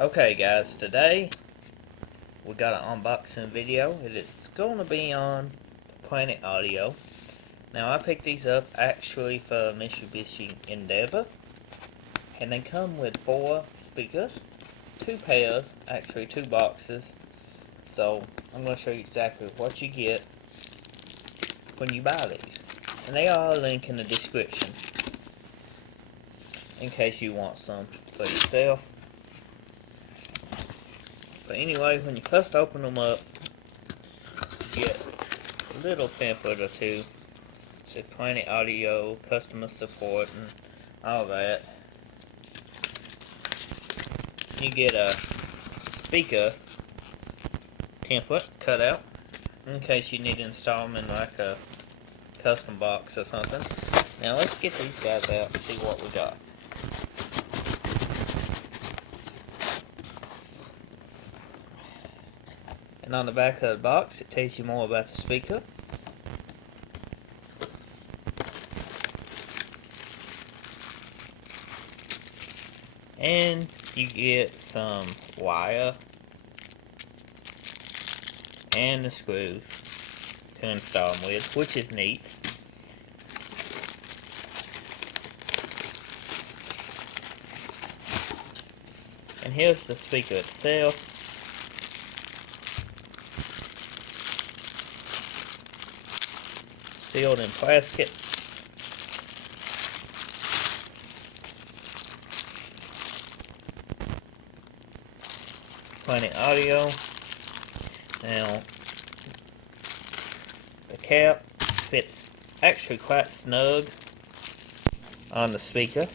Okay guys, today we got an unboxing video. It is going to be on Planet Audio. Now I picked these up actually for Mitsubishi Endeavor, and they come with 4 speakers, 2 pairs, actually 2 boxes. So I'm going to show you exactly what you get when you buy these, and they are a link in the description in case you want some for yourself. But anyway, when you first open them up, you get a little pamphlet or two. It says Planet Audio, customer support, and all that. You get a speaker template cut out in case you need to install them in like a custom box or something. Now let's get these guys out and see what we got. And on the back of the box, it tells you more about the speaker. And you get some wire and the screws to install them with, which is neat. And here's the speaker itself. Sealed in plastic. Planet Audio. Now, the cap fits actually quite snug on the speaker.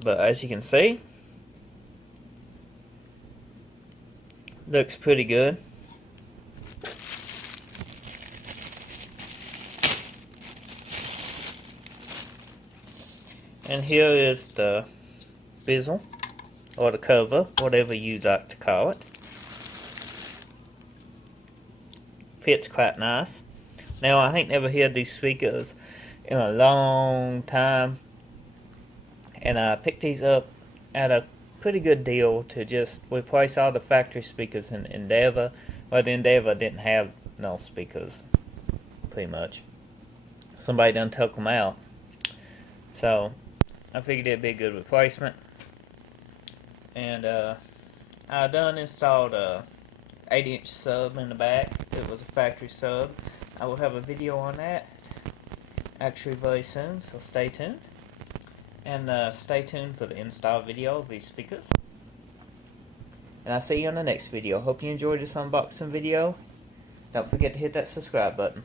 But as you can see, looks pretty good. And here is the bezel, or the cover, whatever you like to call it. Fits quite nice. Now I ain't never had these speakers in a long time, and I picked these up at a pretty good deal to just replace all the factory speakers in Endeavor. Well, the Endeavor didn't have no speakers, pretty much. Somebody done took them out. So I figured it'd be a good replacement. And I done installed a 8-inch sub in the back. It was a factory sub. I will have a video on that actually very soon, so stay tuned. And stay tuned for the install video of these speakers. And I'll see you on the next video. Hope you enjoyed this unboxing video. Don't forget to hit that subscribe button.